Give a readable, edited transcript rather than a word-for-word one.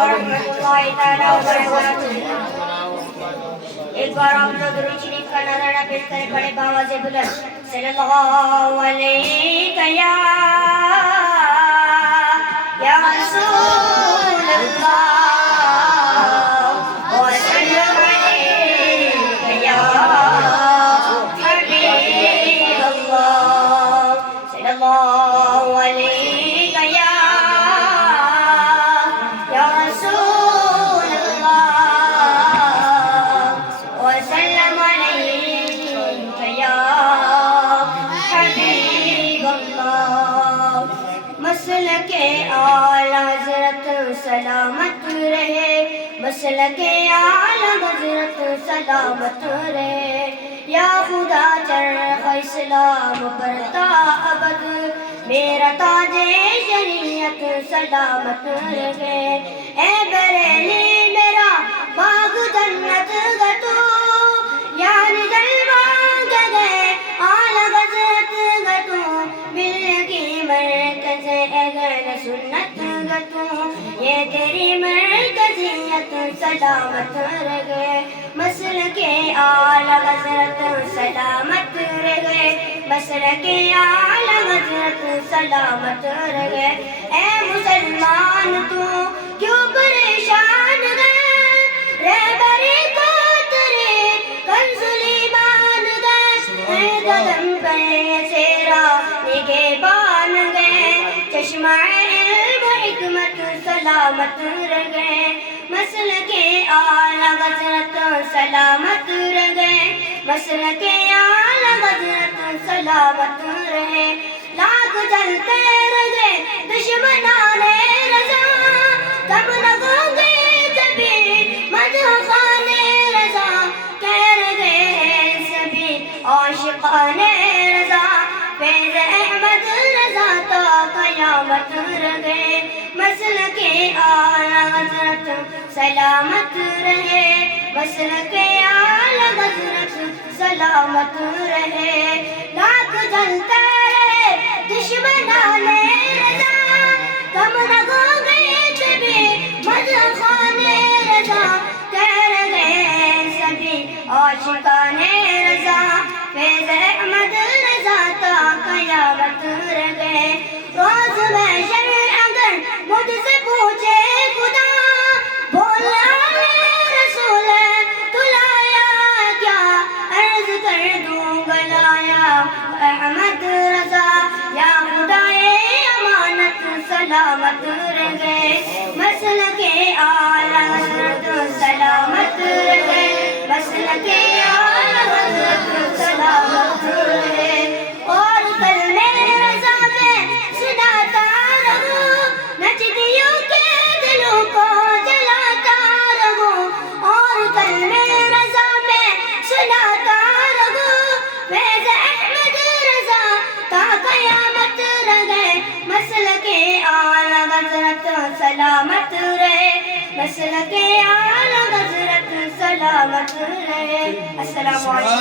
ورحمۃ اللہ تعالی وبرکاتہ۔ ایک بار آپ لوگ درود شریف کا نظرانہ پیش کریں بڑے باواز بلند صلی اللہ علیہ یا رسول اللہ وسلم علیک یا حبیب اللہ صلی اللہ علیک یا رسول اللہ وسلم علیک یا حبیب اللہ۔ مسلک اعلیٰ حضرت سلامت رہے، مسلک اعلیٰ حضرت سلامت رہے، یا خدا چرخ اسلام پر تا ابد میرا تاج شریعت سلامت رہے۔ اے بریلی میرا باغ جنت گتو، یعنی جلوہ گئے اعلیٰ حضرت گتو، مل کی مرکز اہل سنت گتو، یہ تیری مرکزیت سلامت رہے۔ مسلک اعلیٰ حضرت سلامت رہے، مسلک اعلیٰ حضرت سلامت رہے۔ اے مسلمان تو کیوں پریشان گئے، رہبری کو تیرے کنزلی مان گئے، اے قدم پہ سیرا نگہبان گئے، چشمہ علم و حکمت سلامت رہے۔ مسلک اعلیٰ حضرت سلامت رہے، مسلک اعلیٰ حضرت سلامت رہے۔ لاکھ جلتے رہے دشمنان رضا، تب لگوں گے جبھی مدح خوان رضا، کہہ رہے ہیں سبھی عاشقان رضا، فیض احمد رضا تا قیامت رہے۔ مسلک اعلیٰ حضرت سلامت رہے، مسلک اعلیٰ حضرت سلامت رہے۔ لاکھ جلتے رہے دشمنان رضا، کم لگوں گے جبھی مدح خوان رضا، کہہ رہے ہیں سبھی عاشقان رضا، فیض احمد رضا تا قیامت رہے۔ روز محشر اگر مجھ سے پوچھے خدا، بولنا رسول تو لایا کیا، عرض کر دوں گا لایا احمد رضا، یا خدائے امانت سلامت رہے۔ مسلک اعلیٰ حضرت سلامت رہے، مسلک اعلیٰ حضرت سلامت رہے۔ اور کلمہ رضا میں سناتا رہوں، نجدیوں کے دلوں کو جلاتا رہوں، اور کلمہ رضا میں سناتا رہوں، فیض احمد رضا تا قیامت رہے۔ مسلک اعلیٰ حضرت سلامت رہے، مسلک اعلیٰ حضرت سلامت رہے۔ السلام علیکم۔